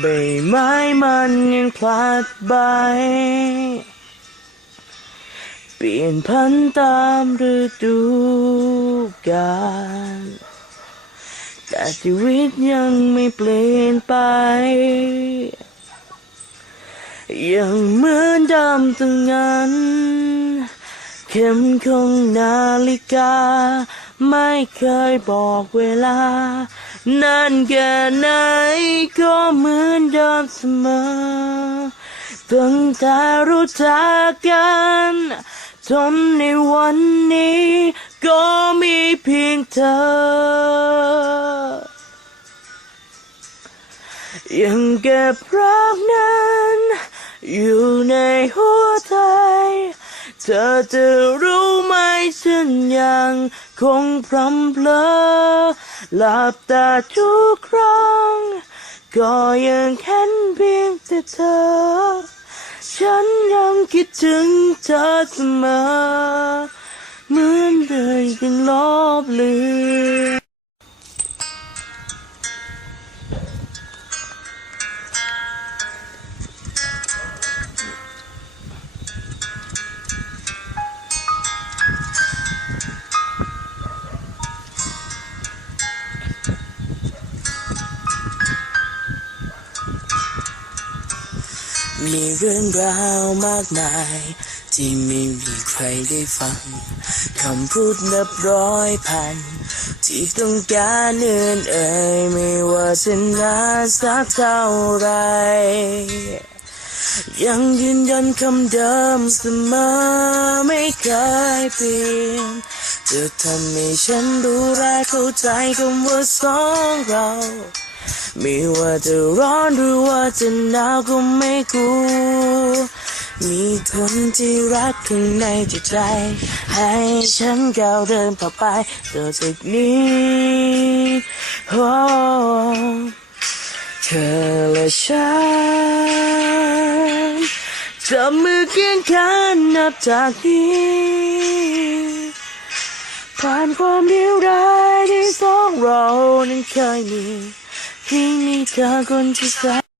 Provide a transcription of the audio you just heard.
ใบไม้มันยังพลัดใบ เปลี่ยนพันตามฤดูกาลแต่ชีวิตยังไม่เปลี่ยนไป ยังเหมือนเดิมตั้งนั้น เข็มของนาฬิกา ไม่เคยบอกเวลา นานแค่ไหนก็เหมือนเดิมเสมอตั้งแต่รู้จักกันจนในวันนี้ ก็มีเพียงเธอ ยังเก็บรักนั้น อยู่ในหัวใจ เธอจะรู้ไหมฉันยังคงพรำเพลอหลับตาทุกครั้ง ก็ยังเห็นเพียงแต่เธอ ฉันยังคิดถึงเธอเสมอ เหมือนเดินยังลบเลือ มีเรื่องราวมากมาย ที่ไม่มีใครได้ฟังคำพูดนับร้อยพัน ที่ต้องการเอื่นเอ่ยไม่ว่าจะนานสักเท่าไร ยังยืนยันคำเดิมเสมอไม่เคยเปลี่ยนจะทำให้ฉันดูแลเข้าใจคำว่าสองเรา ไม่ว่าจะร้อนหรือว่าจะหนาวก็ไม่กลัว มีคนที่รักข้างในจิตใจ ให้ฉันก้าวเดินต่อไปต่อจากนี้โอ้เธอและฉันจับมือเคียงข้างนับจากนี้ผ่านความเดียวดายที่สองเรานั้นเคยมี ที่มีเธอคนที่แสน